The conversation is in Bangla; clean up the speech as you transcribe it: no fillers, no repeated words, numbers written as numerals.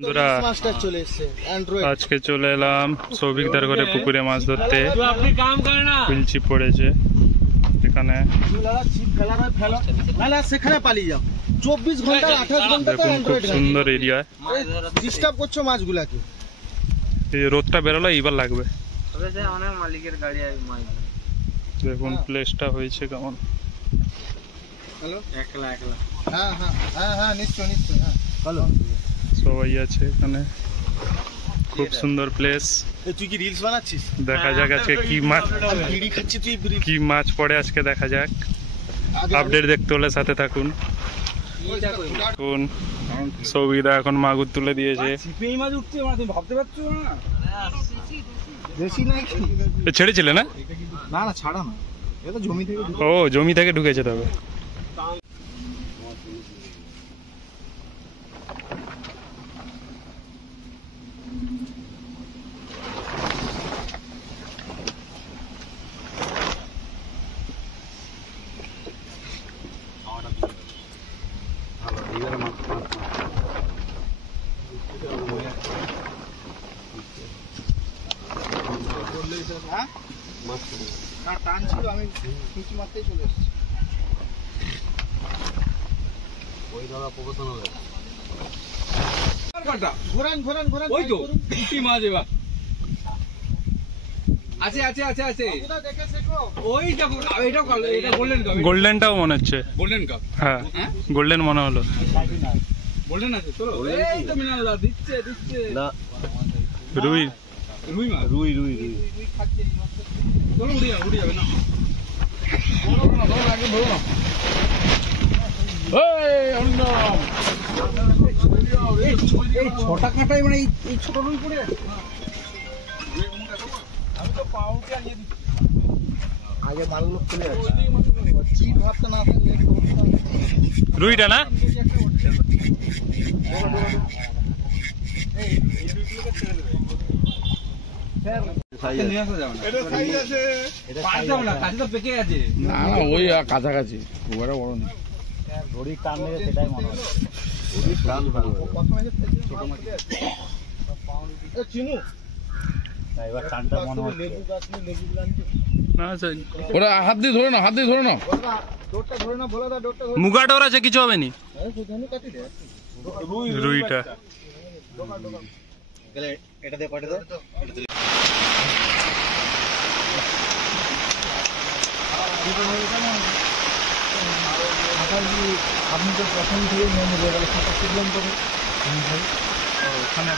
বন্ধুরা আজকে চলে এলাম সৌভিকদার ঘরে পুকুরে মাছ ধরতে। কুলচি পড়েছে এখানে, দেখুন খুব সুন্দর এরিয়া। ডিস্টার্ব করছো মাছগুলাকে। এই রোদটা বেরোলো এইবার লাগবে। অনেক মালিকের গাড়ি দেখুন প্লেসটা হয়েছে কেমন। হ্যালো, একলা একলা। হ্যাঁ হ্যাঁ হ্যাঁ হ্যাঁ নিশ্চয় নিশ্চয়। হ্যাঁ হ্যালো, সবাই আছে এখানে, খুব সুন্দর প্লেস। তুই কি রিলস বানাচ্ছিস? দেখা যাক আজকে কি মাছ পড়ে, আজকে দেখা যাক। আপডেট দেখতে হলে সাথে থাকুন। সৌভিকদা এখন মাগুর তুলে দিয়েছে। ভাবতে পারছো না বেশি নাই ছেড়েছিলে না? না না ছাড়া না, এটা জমি থেকে। ও জমি থেকে ঢুকেছে তবে। টান ছিল, আমি খুঁচি মারতেই চলে এসেছি। ওই দাদা প্রকোশন হবে ঘোরান ঘোরান ঘোরান। ওই তো কি মাছ এবার আছে আছে আছে আছে। ওই দেখো, এটা গোল্ডেন কাপ। গোল্ডেনটাও মনে হচ্ছে। গোল্ডেন কাপ, হ্যাঁ গোল্ডেন মনে হলো। গোল্ডেন আছে তো। এই তো মিনাল দা দিচ্ছে দিচ্ছে না। রুই রুই মাছ, রুই রুই রুই রুই খাচ্ছে এই মাছটা। চলো উড়ে যাবে না। ধরো আগে ধরো না। এই অরিন্দম, এই ছোটা কাটাই মানে এই ছোট রুই পড়ে আছে। আমি তো পাউটি আনিয়ে দিচ্ছি আগে, মালগুলো খুলে আছে। চিট ভাবতে না থাকলে রুইটা না? কাছাকাছি বড় নেই। ঘড়ির টান মেরে সেটাই মনে হয়। এবার টানটা মনে হয় লেবু গাছ নিয়ে লেবু গাছ। ওরা হাত দিয়ে ধরে না, হাত দিয়ে ধরে না। ডোরটা ধরে না, বলে দা ডোরটা ধরে। মুগা ডোর আছে, কিছু হবে নি। রুইটা এটা দিয়ে পাঠিয়ে দাও। আপনি তো প্রথম থেকে মনে বলে সাঁতার শিখলেন তবে ওখানে